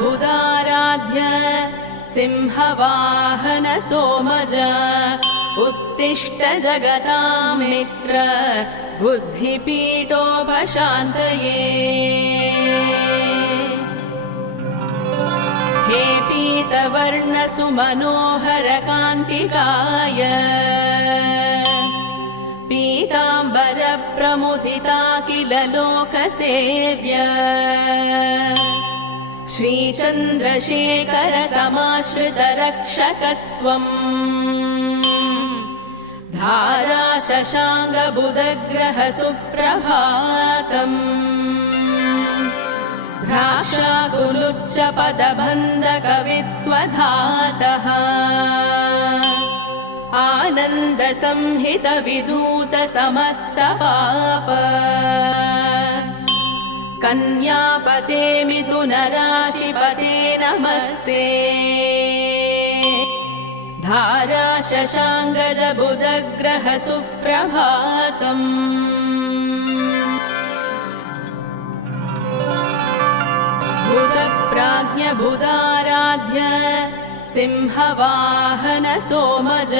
बुधाराध्य सिंहवाहन सोमज उत्तिष्ठ जगतां मित्र बुद्धिपीठोपशान्तये हे पीतवर्ण सुमनोहर कान्तिकाय पीताम्बर प्रमुदिता किल लोकसेव्य श्रीचन्द्रशेखर समाश्रित रक्षकस्त्वम् धाराशशाङ्ग बुधग्रह सुप्रभातम् द्राक्षाकुलुच्च पदबन्ध कवित्वधातः आनन्द संहित विदूत समस्त पाप कन्यापते मिथुन राशिपते नमस्ते धारा शशाङ्गज बुधग्रह सुप्रभातम् बुधप्राज्ञ बुधाराध्य सिंहवाहन सोमज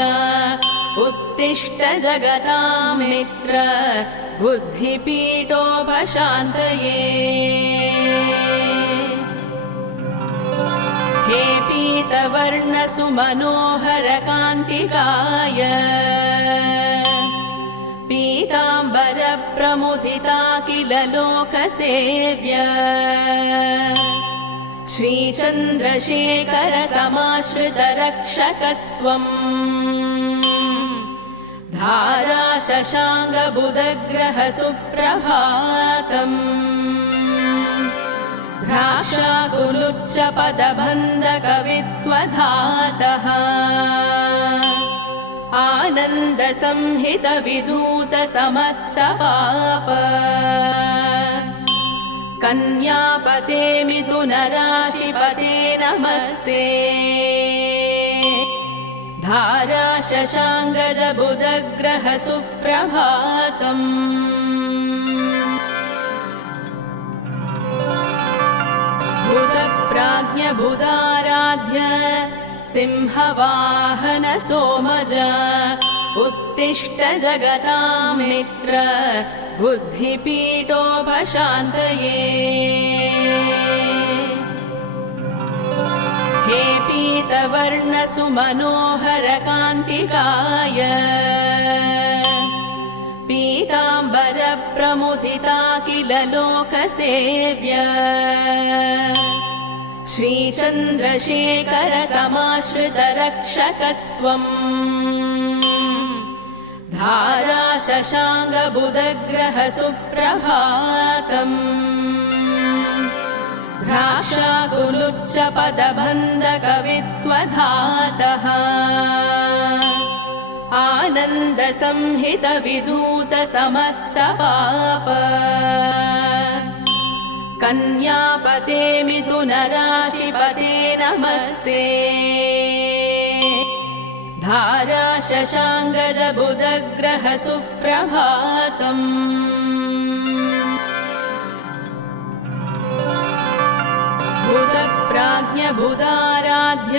उत्तिष्ठ जगतां मित्र बुद्धिपीठोपशान्तये हे पीतवर्ण सुमनोहर कान्तिकाय पीताम्बर प्रमुदिता किल लोकसेव्य श्रीचन्द्रशेखर समाश्रित रक्षकस्त्वम् धाराशशाङ्ग बुधग्रह सुप्रभातम् द्राक्षाकुलुच्च पदबन्ध कवित्वधातः आनन्द संहित विदूत समस्त पाप कन्यापते मिथुन राशिपते नमस्ते धारा शशाङ्गज बुधग्रह सुप्रभातम् बुधप्राज्ञ बुधाराध्य सिंहवाहन सोमज उत्तिष्ठ जगतां मित्र बुद्धिपीठोपशान्तये हे पीतवर्ण सुमनोहर कान्तिकाय पीताम्बर प्रमुदिता किल लोकसेव्य श्रीचन्द्रशेखर समाश्रित रक्षकस्त्वम् धारा शशाङ्ग बुधग्रह सुप्रभातम् द्राक्षाकुलुच्च पदबन्ध कवित्वधातः आनन्द संहित विदूत समस्त पाप कन्यापते मिथुन राशिपते नमस्ते धारा शशाङ्गज बुधग्रह सुप्रभातम् बुधप्राज्ञ बुधाराध्य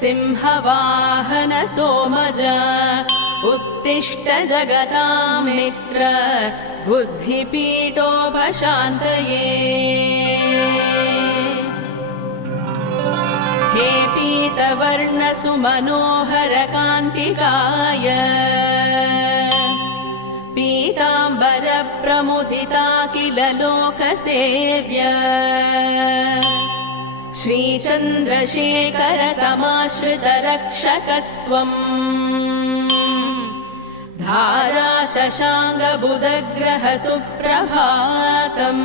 सिंहवाहन सोमज उत्तिष्ठ जगतां मित्र बुद्धिपीठोपशान्तये हे पीतवर्ण सुमनोहर कान्तिकाय पीताम्बर प्रमुदिता किल लोकसेव्य श्रीचन्द्रशेखर समाश्रित रक्षकस्त्वम् धारा शशाङ्ग बुधग्रह सुप्रभातम्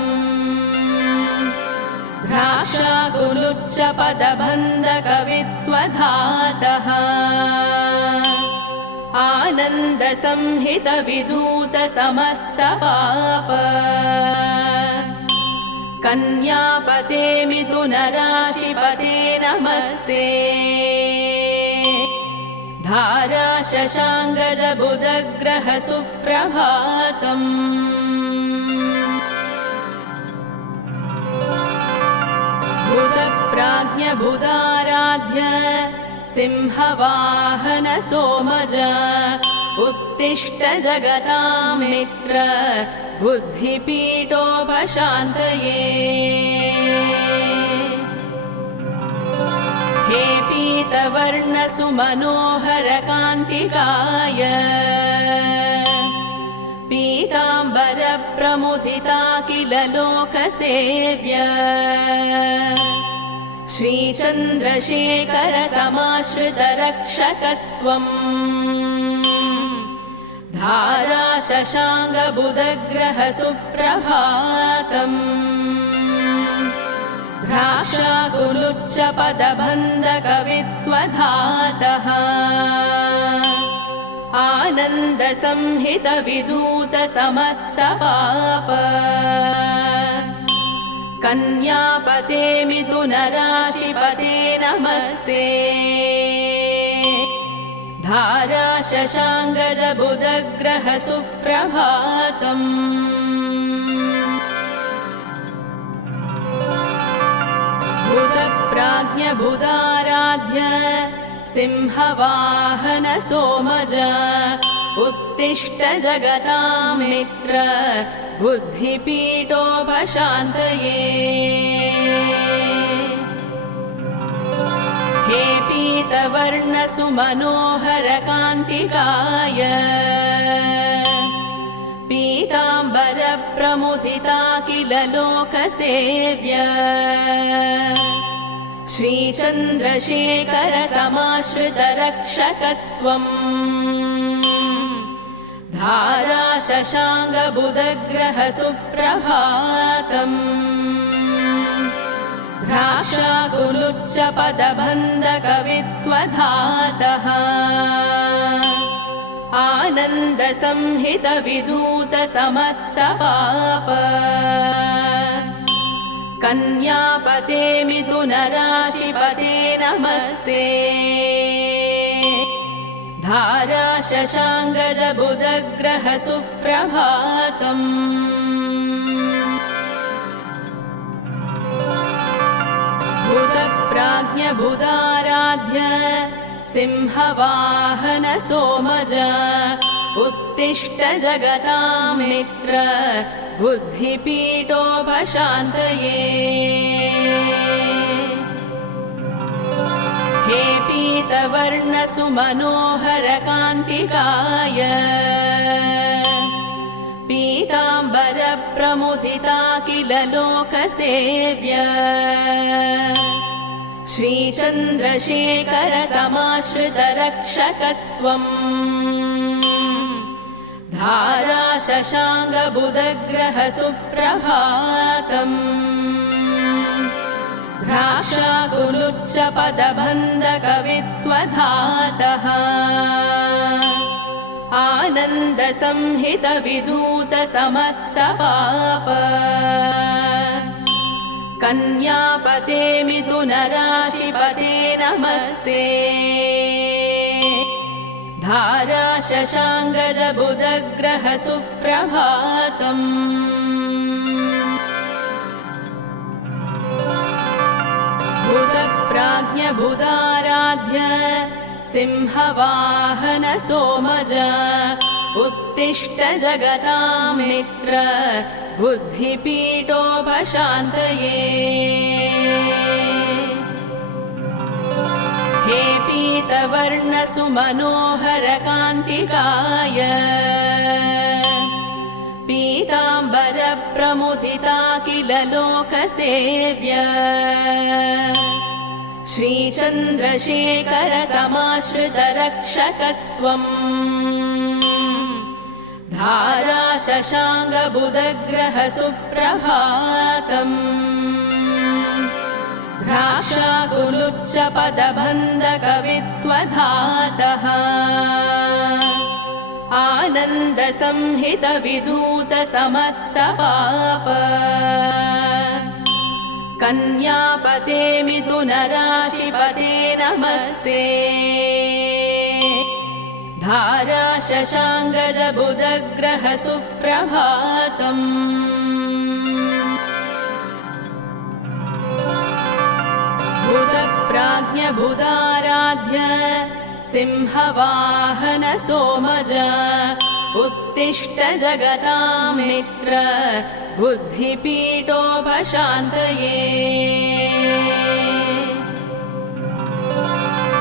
द्राक्षाकुलुच्च पदबन्ध कवित्वधातः आनन्द संहित विदूत समस्त पाप कन्यापते मिथुन राशिपते नमस्ते धारा शशाङ्गज बुधग्रह सुप्रभातम् बुधप्राज्ञबुधाराध्य सिंहवाहन सोमज उत्तिष्ठ जगतां मित्र बुद्धिपीठोपशान्तये हे पीतवर्णसुमनोहरकान्तिकाय पीताम्बरप्रमुदिता किल लोकसेव्य श्रीचन्द्रशेखरसमाश्रितरक्षकस्त्वम् धाराशशाङ्गबुधग्रहसुप्रभातम् द्राक्षाकुलुच्चपदबन्धकवित्वधातः आनन्दसंहितविधूतसमस्तपाप कन्यापते मिथुनराशिपते नमस्ते धाराशशाङ्गजबुधग्रहसुप्रभातम् बुधप्राज्ञबुधाराध्य सिंहवाहन सोमज उत्तिष्ठ जगतां मित्र बुद्धिपीठोपशान्तये हे पीतवर्णसुमनोहरकान्तिकाय पीताम्बरप्रमुदिता किल लोकसेव्य श्रीचन्द्रशेखरसमाश्रितरक्षकस्त्वम् धाराशशाङ्गबुधग्रहसुप्रभातम् द्राक्षाकुलुच्चपदबन्धकवित्वधातः आनन्दसंहितविधूतसमस्तपाप कन्यापते मिथुनराशिपते नमस्ते धाराशशाङ्गजबुधग्रहसुप्रभातम् बुधप्राज्ञबुधाराध्य सिंहवाहन सोमज उत्तिष्ठ जगतां मित्र बुद्धिपीठोपशान्तये हे पीतवर्णसुमनोहरकान्तिकाय पीताम्बरप्रमुदिता किल लोकसेव्य श्रीचन्द्रशेखरसमाश्रितरक्षकस्त्वम् धाराशशाङ्गबुधग्रहसुप्रभातम् द्राक्षाकुलुच्चपदबन्धकवित्वधातः आनन्दसंहितविधूतसमस्तपाप कन्यापते मिथुनराशिपते नमस्ते धाराशशाङ्गजबुधग्रहसुप्रभातम् बुधप्राज्ञबुधाराध्य सिंहवाहन सोमज उत्तिष्ठ जगतां मित्र बुद्धिपीठोपशान्तये हे पीतवर्णसुमनोहरकान्तिकाय पीताम्बरप्रमुदिता किल लोकसेव्य श्रीचन्द्रशेखरसमाश्रितरक्षकस्त्वम् धाराशशाङ्गबुधग्रहसुप्रभातम् द्राक्षाकुलुच्चपदबन्धकवित्वधातः आनन्दसंहितविधूतसमस्तपाप कन्यापते मिथुनराशिपते नमस्ते धाराशशाङ्गजबुधग्रहसुप्रभातम् बुधप्राज्ञबुधाराध्य सिंहवाहन सोमज उत्तिष्ठ जगतां मित्र बुद्धिपीठोपशान्तये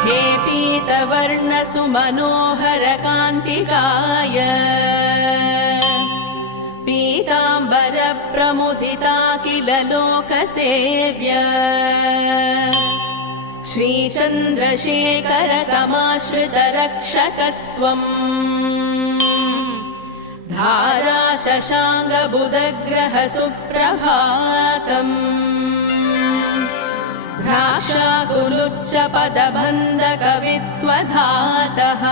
हे पीतवर्णसुमनोहरकान्तिकाय पीताम्बरप्रमुदिता किल लोकसेव्य श्रीचन्द्रशेखरसमाश्रितरक्षकस्त्वम् धाराशशाङ्गबुधग्रहसुप्रभातम् द्राक्षाकुलुच्चपदबन्धकवित्वधातः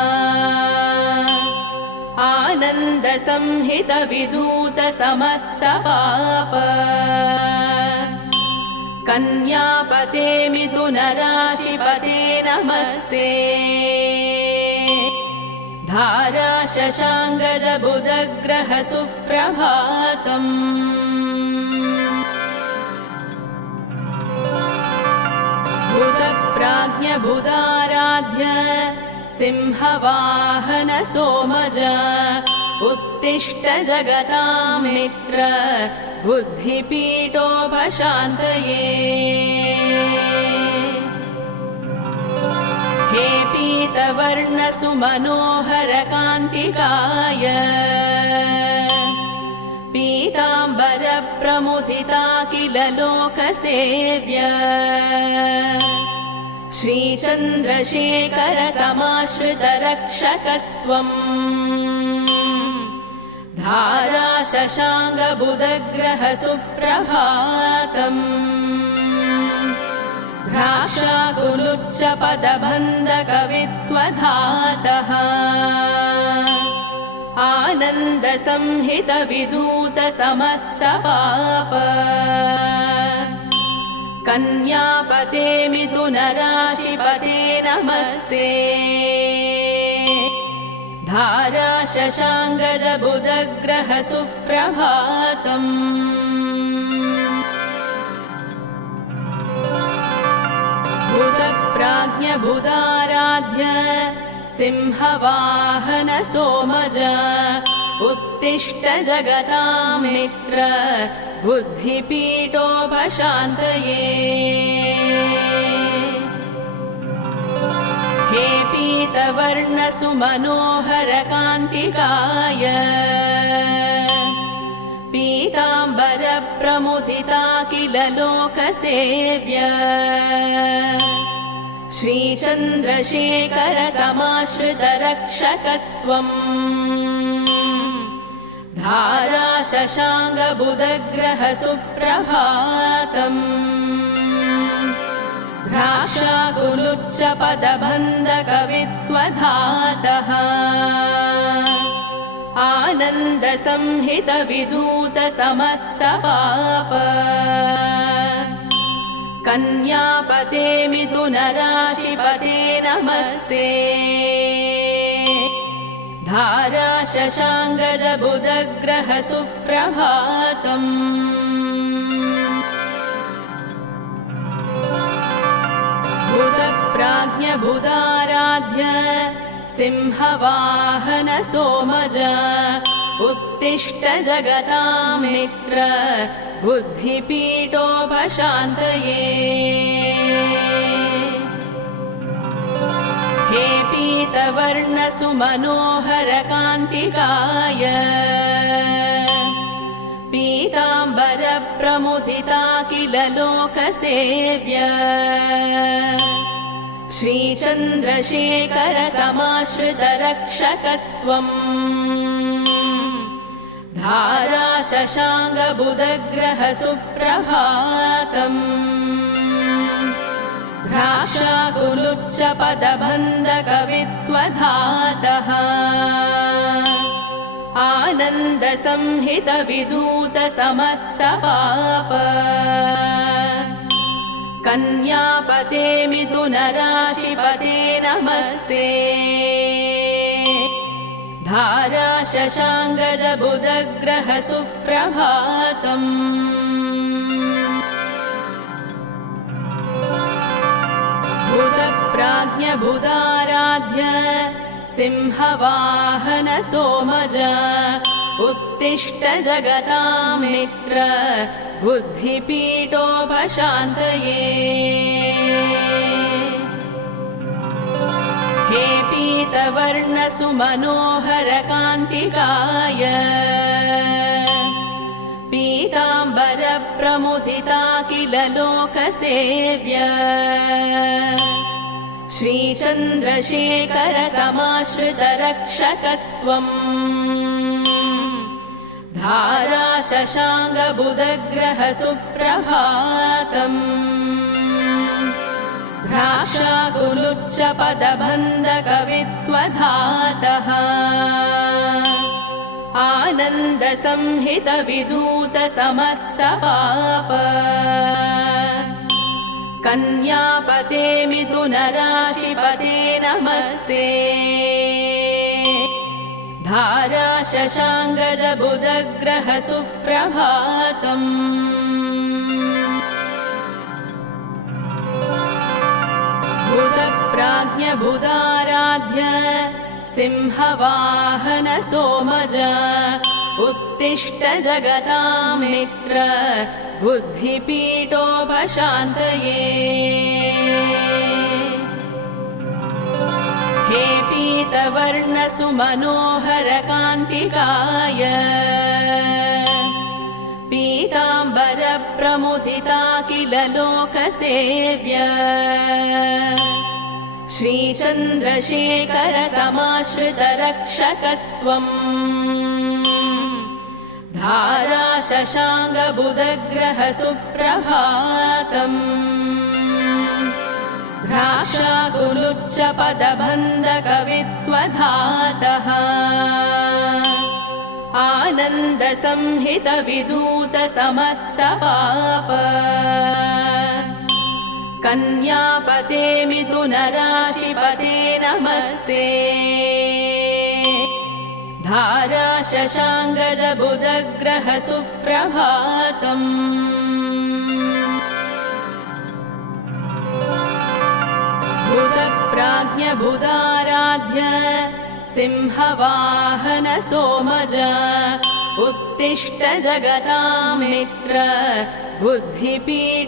आनन्दसंहितविदूतसमस्तपाप कन्यापते मिथुनराशिपते नमस्ते धाराशशाङ्गजबुधग्रहसुप्रभातम् बुधप्राज्ञबुधाराध्य सिंहवाहन सोमज उत्तिष्ठ जगतां मित्र बुद्धिपीठोपशान्तये हे पीतवर्णसुमनोहरकान्तिकाय पीताम्बरप्रमुदिता किल लोकसेव्य श्रीचन्द्रशेखरसमाश्रितरक्षकस्त्वम् धाराशशाङ्गबुधग्रहसुप्रभातम् द्राक्षाकुलुच्चपदबन्धकवित्वधातः आनन्दसंहितविदूतसमस्तपाप कन्यापते मिथुनराशिपते नमस्ते धाराशशाङ्गजबुधग्रहसुप्रभातम् बुधप्राज्ञबुधाराध्य सिंहवाहन सोमज उत्तिष्ठ जगतां मित्र बुद्धिपीठोपशान्तये हे पीतवर्णसुमनोहरकान्तिकाय पीताम्बरप्रमुदिता किल लोकसेव्य श्रीचन्द्रशेखरसमाश्रितरक्षकस्त्वम् धाराशशाङ्गबुधग्रहसुप्रभातम् द्राक्षाकुलुच्चपदबन्धकवित्वधातः आनन्दसंहितविदूतसमस्तपाप कन्यापते मिथुनराशिपते नमस्ते धाराशशाङ्गजबुधग्रहसुप्रभातम् बुधप्राज्ञबुधाराध्य सिंहवाहन सोमज उत्तिष्ठ जगतां मित्र बुद्धिपीठोपशान्तये हे पीतवर्णसुमनोहरकान्तिकाय पीताम्बरप्रमुदिता किल लोकसेव्य श्रीचन्द्रशेखरसमाश्रितरक्षकस्त्वम् धाराशशाङ्गबुधग्रहसुप्रभातम् द्राक्षाकुलुच्चपदबन्धकवित्वधातः आनन्दसंहितविदूतसमस्तपाप कन्यापते मिथुनराशिपते नमस्ते धाराशशाङ्गजबुधग्रहसुप्रभातम् बुधप्राज्ञबुधाराध्य सिंहवाहन सोमज उत्तिष्ठ जगतां मित्र बुद्धिपीठोपशान्तये हे पीतवर्ण सुमनोहर कान्तिकाय पीताम्बर प्रमुदिता किल लोकसेव्य श्रीचन्द्रशेखर समाश्रित रक्षकस्त्वम् धाराशशाङ्ग बुधग्रह सुप्रभातम् द्राक्षाकुलुच्च पदबन्ध कवित्वधातः आनन्द संहित विदूत समस्त पाप कन्यापते मिथुन राशिपते नमस्ते धारा शशाङ्गज बुधग्रह सुप्रभातम् बुधप्राज्ञबुधाराध्य सिंहवाहन सोमज उत्तिष्ठ जगतां मित्र बुद्धिपीठोपशान्तये हे पीतवर्ण सुमनोहर कान्तिकाय पीताम्बर प्रमुदिता किल लोकसेव्य श्रीचन्द्रशेखर समाश्रित रक्षकस्त्वम् धारा शशाङ्ग बुधग्रह सुप्रभातम् द्राक्षाकुलुच्च पदबन्ध कवित्वधातः आनन्द संहित विदूत समस्त पाप कन्यापते मिथुन राशिपते नमस्ते धारा शशाङ्गज बुधग्रह सुप्रभातम् बुधप्राज्ञबुधाराध्य सिंहवाहन सोमज उत्तिष्ठ जगतां मित्र बुद्धिपीठोपशान्तये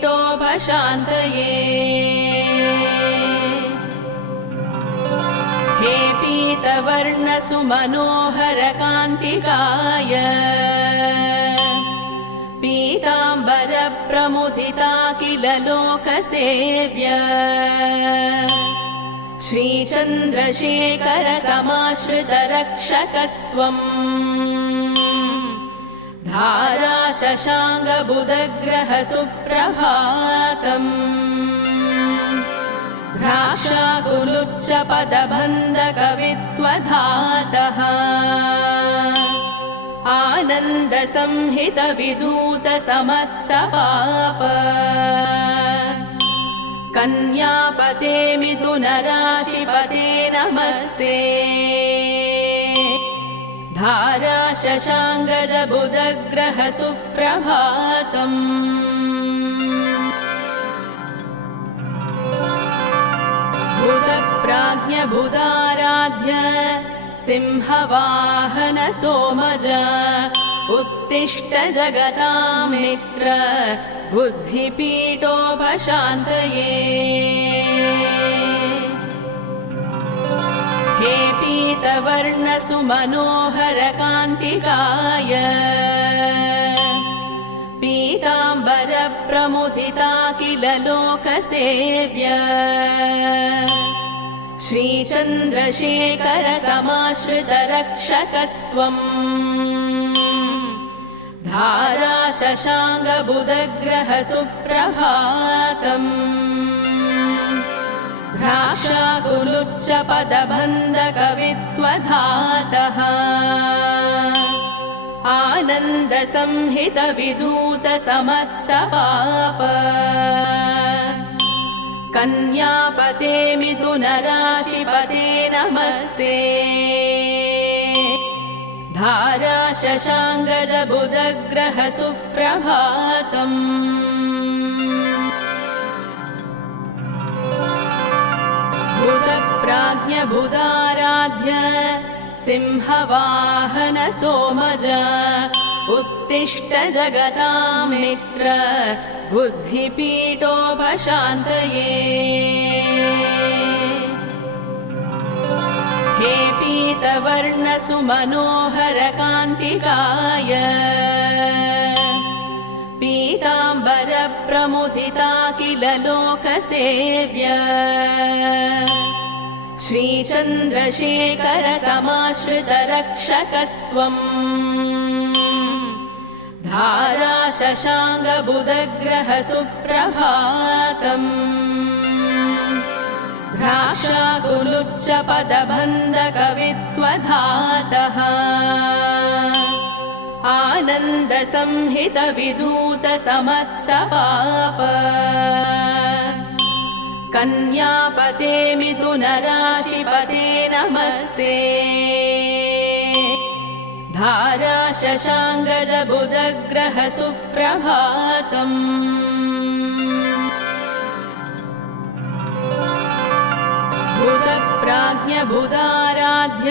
हे पीतवर्ण सुमनोहर कान्तिकाय पीताम्बर प्रमुदिता किल लोकसेव्य श्रीचन्द्रशेखर समाश्रित रक्षकस्त्वम् धारा शशाङ्ग बुधग्रह सुप्रभातम् द्राक्षाकुलुच्च पदबन्ध कवित्वधातः आनन्द संहित विदूत समस्त पाप कन्यापते मिथुन राशिपते नमस्ते धारा शशाङ्गज बुधग्रह सुप्रभातम् बुधप्राज्ञबुधाराध्य सिंहवाहन सोमज उत्तिष्ठ जगतां मित्र बुद्धिपीठोपशान्तये हे पीतवर्ण सुमनोहर कान्तिकाय पीताम्बर प्रमुदिता किल लोकसेव्य श्रीचन्द्रशेखर समाश्रित रक्षकस्त्वम् धारा शशाङ्ग बुधग्रह सुप्रभातम् द्राक्षाकुलुच्च पदबन्ध कवित्वधातः आनन्द संहित विदूत समस्त पाप कन्यापते मिथुन राशिपते नमस्ते धारा शशाङ्गज बुधग्रह सुप्रभातम् बुधप्राज्ञबुधाराध्य सिंहवाहन सोमज उत्तिष्ठ जगतां मित्र बुद्धिपीठोपशान्तये हे पीतवर्णसुमनोहरकान्तिकाय पीताम्बरप्रमुदिता किल लोकसेव्य श्रीचन्द्रशेखरसमाश्रितरक्षकस्त्वम् धाराशशाङ्गबुधग्रह सुप्रभातम् द्राक्षाकुलुच्चपदबन्धकवित्वधातः आनन्दसंहितविधूतसमस्तपाप कन्यापते मिथुनराशिपते नमस्ते धाराशशाङ्गजबुधग्रह सुप्रभातम् बुधप्राज्ञबुधाराध्य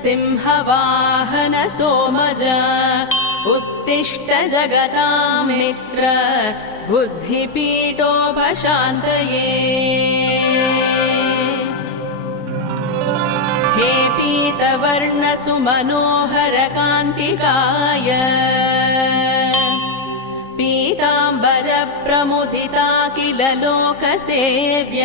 सिंहवाहन सोमज उत्तिष्ठ जगतां मित्र बुद्धिपीठोपशान्तये हे पीतवर्णसुमनोहरकान्तिकाय पीताम्बरप्रमुदिता किल लोकसेव्य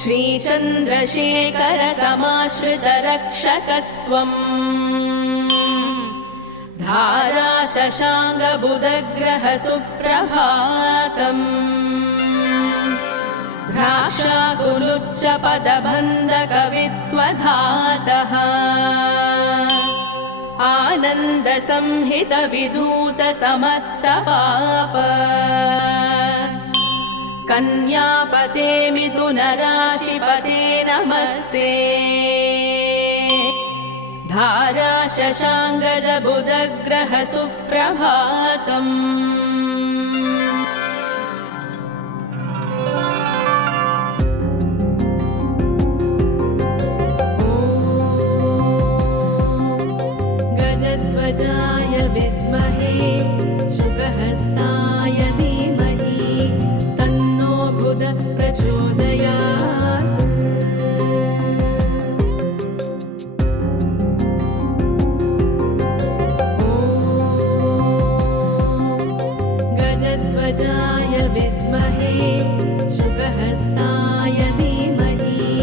श्रीचन्द्रशेखरसमाश्रितरक्षकस्त्वम् धाराशशाङ्गबुधग्रह सुप्रभातम् द्राक्षाकुलुच्चपदबन्धकवित्वधातः आनन्दसंहितविधूतसमस्तपाप कन्यापते मिथुनराशिपते नमस्ते धाराशशाङ्गजबुधग्रह सुप्रभातम् गजध्वजाय विद्महे शुकहस्ताय धीमहि तन्नो बुध प्रचोदयात् गजध्वजाय विद्महे शुकहस्ताय धीमहि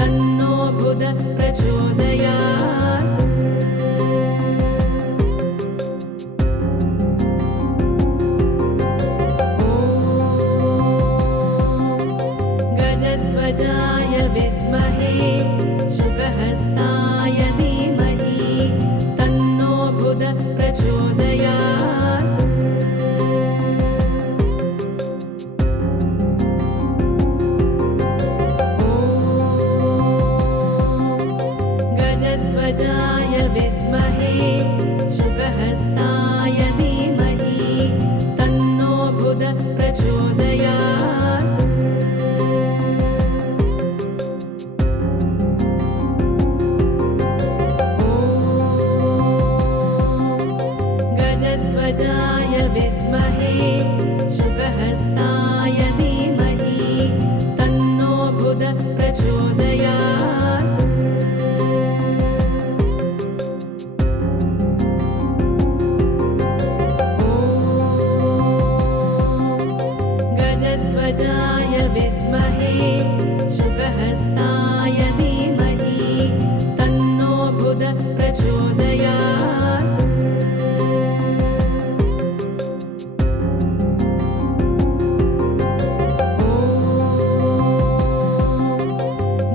तन्नो बुध प्रचोदयात् गजध्वजाय विद्महे शुकहस्ताय धीमहि तन्नो बुध प्रचोदयात् गजध्वजाय विद्महे शुकहस्ताय धीमहि तन्नो बुध प्रचोदयात् गजध्वजाय विद्महे शुकहस्ताय धीमहि तन्नो बुध प्रचोदयात् गजध्वजाय विद्महे शुकहस्ताय धीमहि तन्नो बुध प्रचोदयात्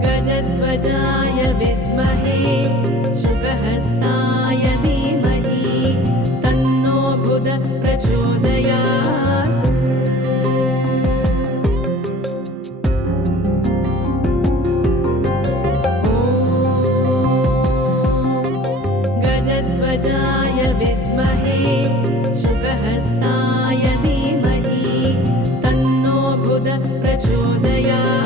गजध्वजाय विद्महे शुकहस्ताय धीमहि तन्नो बुध प्रचोदयात् गजध्वजाय विद्महे शुकहस्ताय धीमहि तन्नो बुध प्रचोदयात्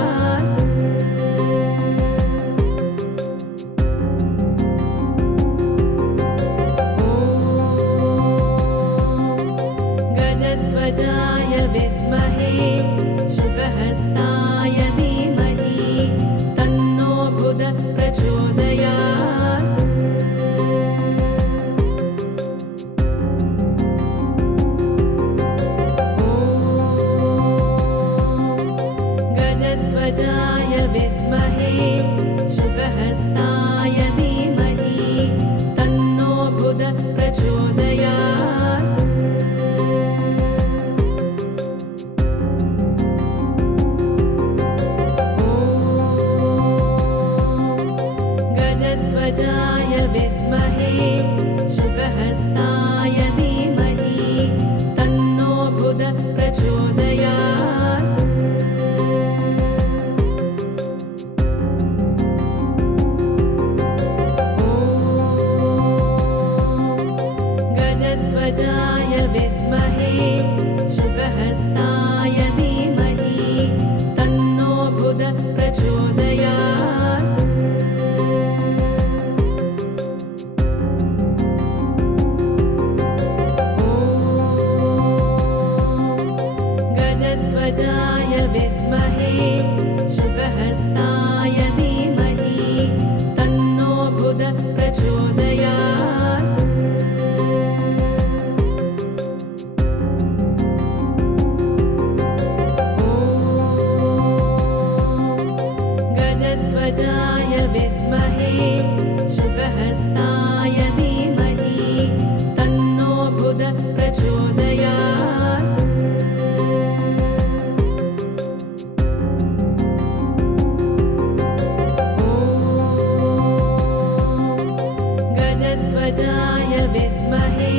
गजध्वजाय विद्महे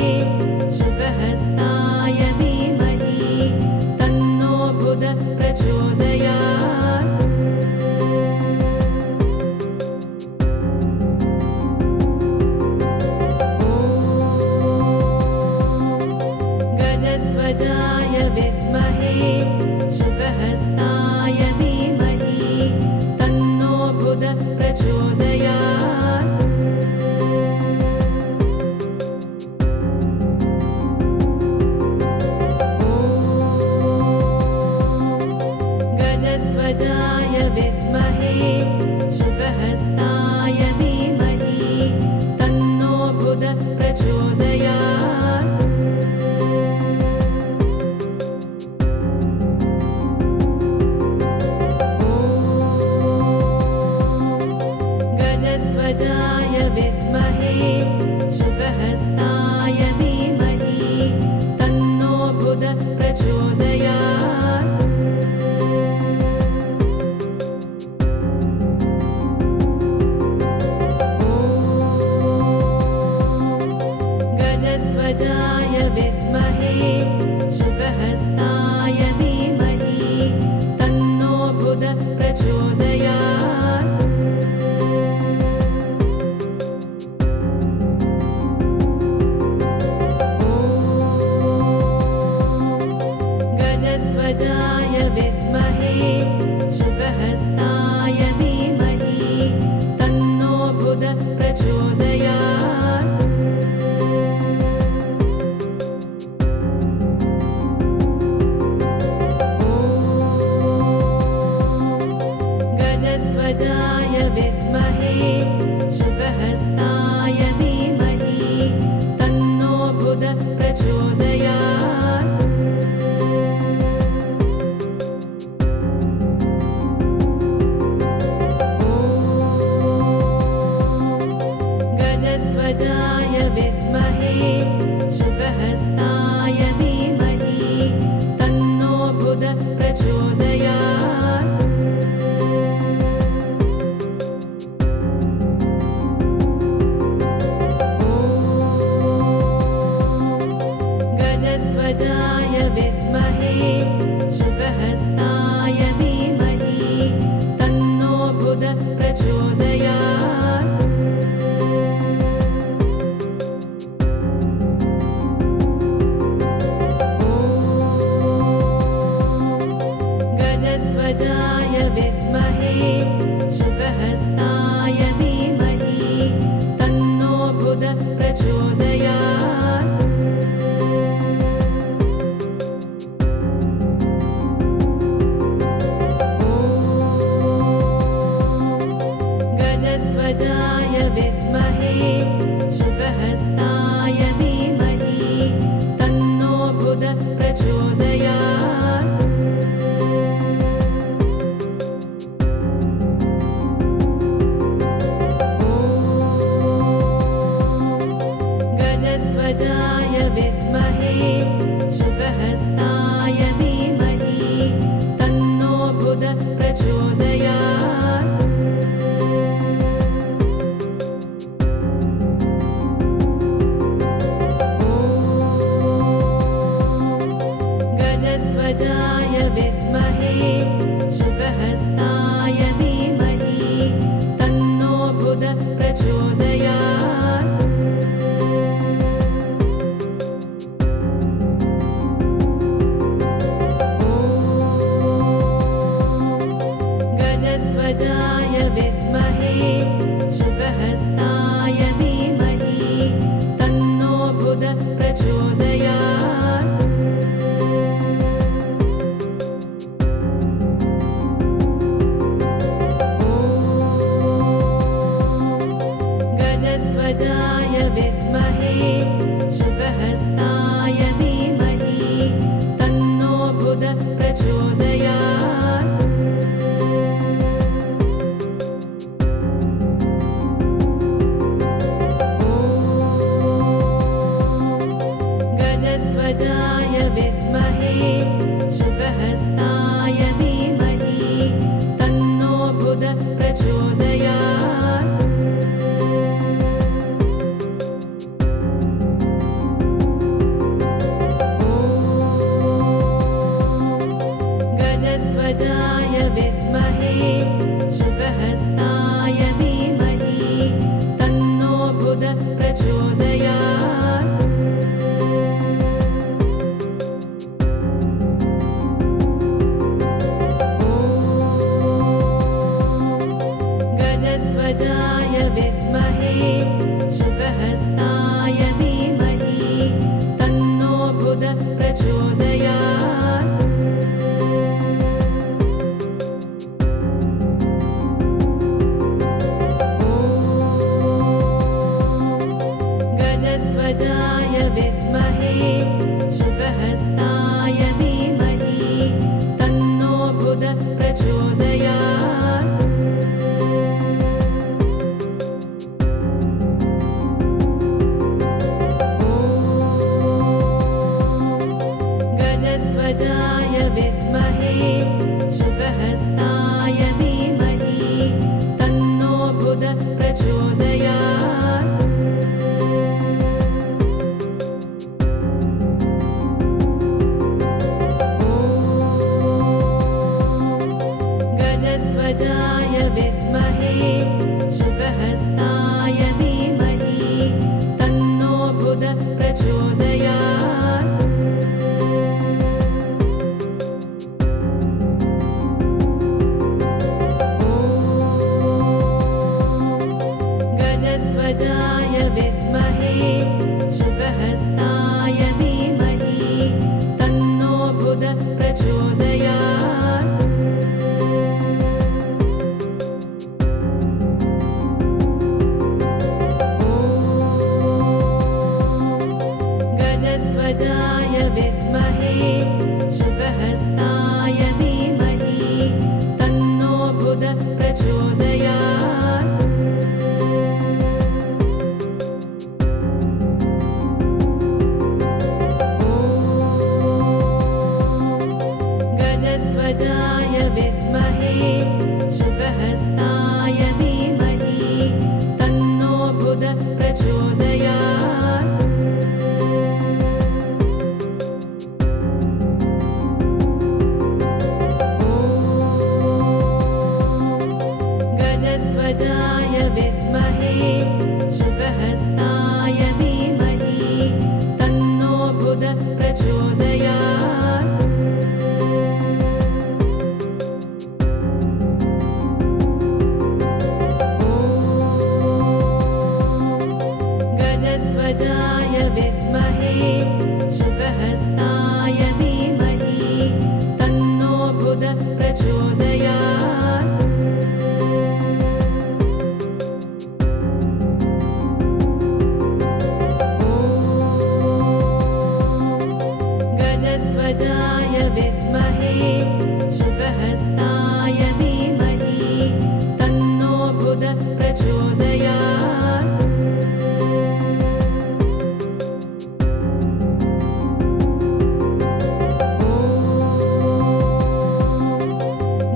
शुकहस्ताय धीमहि तन्नो बुध प्रचोदयात्। गजध्वजाय विद्महे शुकहस्ताय धीमहि तन्नो बुध प्रचोदयात्। गजध्वजाय विद्महे शुकहस्ताय धीमहि तन्नो बुध प्रचोदयात्। गजध्वजाय विद्महे शुकहस्ताय धीमहि तन्नो बुध प्रचोदयात्। गजध्वजाय विद्महे शुकहस्ताय धीमहि तन्नो बुध प्रचोदयात्। गजध्वजाय विद्महे शुकहस्ताय धीमहि तन्नो बुध प्रचोदयात्। गजध्वजाय विद्महे शुकहस्ताय धीमहि तन्नो बुध प्रचोदयात्। गजध्वजाय विद्महे शुकहस्ताय धीमहि तन्नो बुध प्रचोदयात्। गजध्वजाय विद्महे शुकहस्ताय धीमहि तन्नो बुध प्रचोदयात्। गजध्वजाय विद्महे शुकहस्ताय धीमहि तन्नो बुध प्रचोदयात्। गजध्वजाय विद्महे शुकहस्ताय धीमहि तन्नो बुध प्रचोदयात्। गजध्वजाय विद्महे शुकहस्ताय धीमहि तन्नो बुध प्रचोदयात्। गजध्वजाय विद्महे शुकहस्ताय धीमहि तन्नो बुध प्रचोदयात्। गजध्वजाय विद्महे शुकहस्ताय धीमहि तन्नो बुध प्रचोदयात्। गजध्वजाय विद्महे शुकहस्ताय धीमहि तन्नो बुध प्रचोदयात्। गजध्वजाय विद्महे शुकहस्ताय धीमहि तन्नो बुध प्रचोदयात्। गजध्वजाय विद्महे शुकहस्ताय धीमहि तन्नो बुध प्रचोदयात्। गजध्वजाय विद्महे शुकहस्ताय धीमहि तन्नो बुध प्रचोदयात्। गजध्वजाय विद्महे शुकहस्ताय धीमहि तन्नो बुध प्रचोदयात्। गजध्वजाय विद्महे शुकहस्ताय धीमहि तन्नो बुध प्रचोदयात्। गजध्वजाय विद्महे शुकहस्ताय धीमहि तन्नो बुध प्रचोदयात्। गजध्वजाय विद्महे शुकहस्ताय धीमहि तन्नो बुध प्रचोदयात्। गजध्वजाय विद्महे शुकहस्ताय धीमहि तन्नो बुध प्रचोदयात्। गजध्वजाय विद्महे शुकहस्ताय धीमहि तन्नो बुध प्रचोदयात्। गजध्वजाय विद्महे शुकहस्ताय धीमहि तन्नो बुध प्रचोदयात्।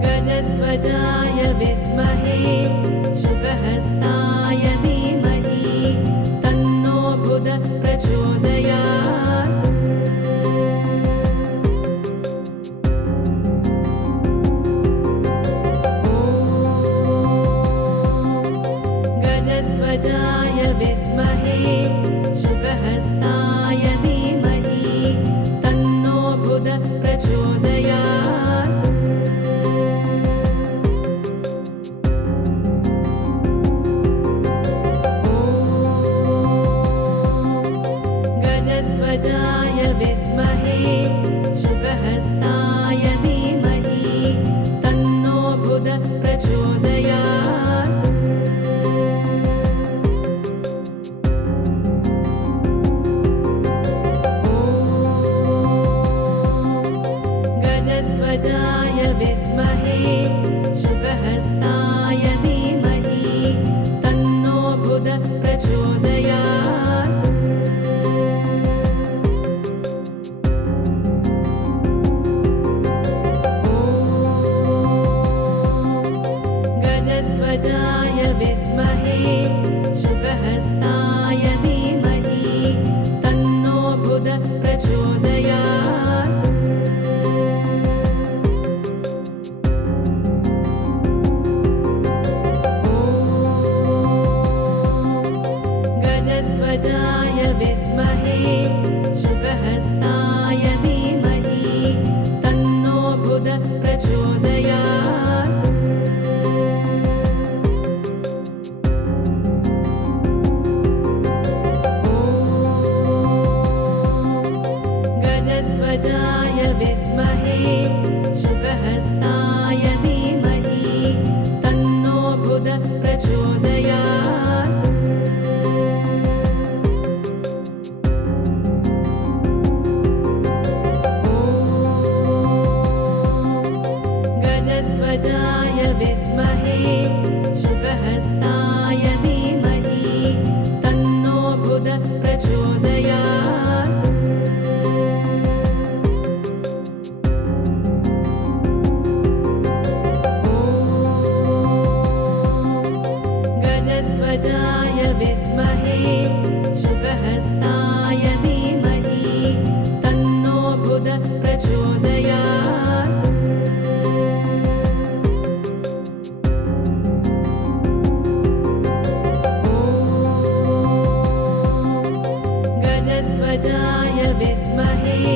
गजध्वजाय विद्महे शुकहस्ताय धीमहि तन्नो बुध प्रचोदयात्। गजध्वजाय विद्महे शुकहस्ताय धीमहि तन्नो बुध प्रचोदयात्। गजध्वजाय विद्महे शुकहस्ताय धीमहि तन्नो बुध प्रचोदयात्। गजध्वजाय विद्महे शुकहस्ताय धीमहि तन्नो बुध प्रचोदयात्। गजध्वजाय विद्महे शुकहस्ताय धीमहि तन्नो बुध प्रचोदयात्। गजध्वजाय विद्महे शुकहस्ताय धीमहि तन्नो बुध प्रचोदयात्। गजध्वजाय विद्महे शुकहस्ताय धीमहि तन्नो बुध प्रचोदयात्। पूर्वजाय विद्महे